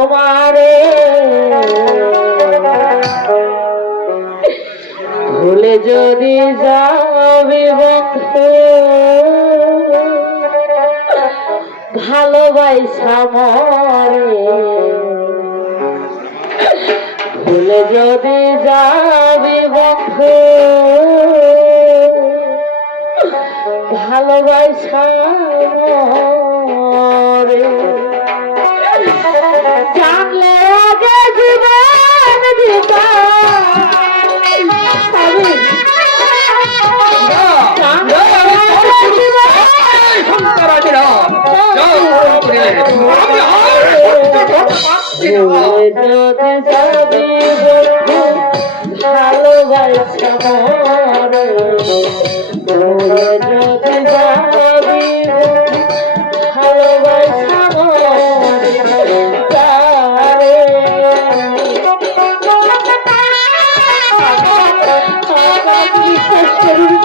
তোমারে ভুলে যদি যাবি বন্ধু ভালোবাসা মরে ভুলে যদি যাবি বন্ধু ভালোবাসা মরে জানলে আগে জীবন দিতা ভালোবাসা মরে যদি যাবি ভালোবাসা মরে তারে বিশ্বাস করুন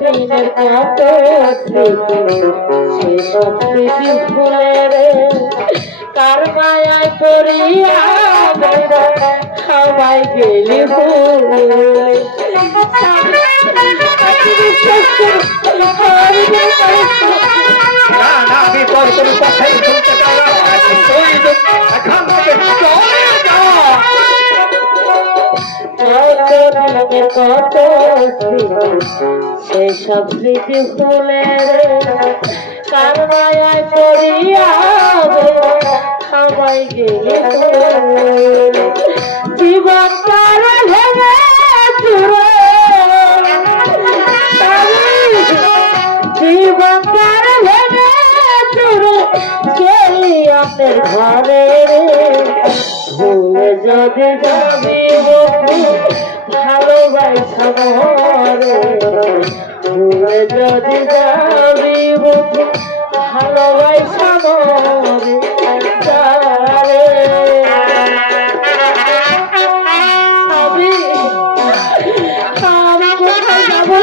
দিনের কত সেসব স্মৃতি ভুলে রে কার মায়ায় পড়িয়া সবাই গেলি ভুলে কত সেসব স্মৃতি ভুলে কার মায়ায় পড়িয়া সবাই গেলে জীবন কার ভেঙে জীবন কার ভেঙে গেলি আপনার ঘরে ভুলে যদি যাবি ভালোবাসা মরে ভুলে যদি যাবি ভালোবাসা মরে তারে আমি কোথায় যাবো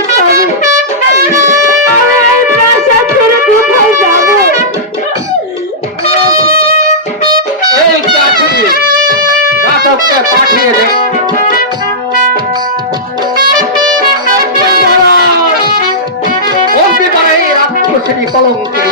বাসা ছেড়ে কোথায় যাবো এই পাঠিয়ে দে কলঙ্কে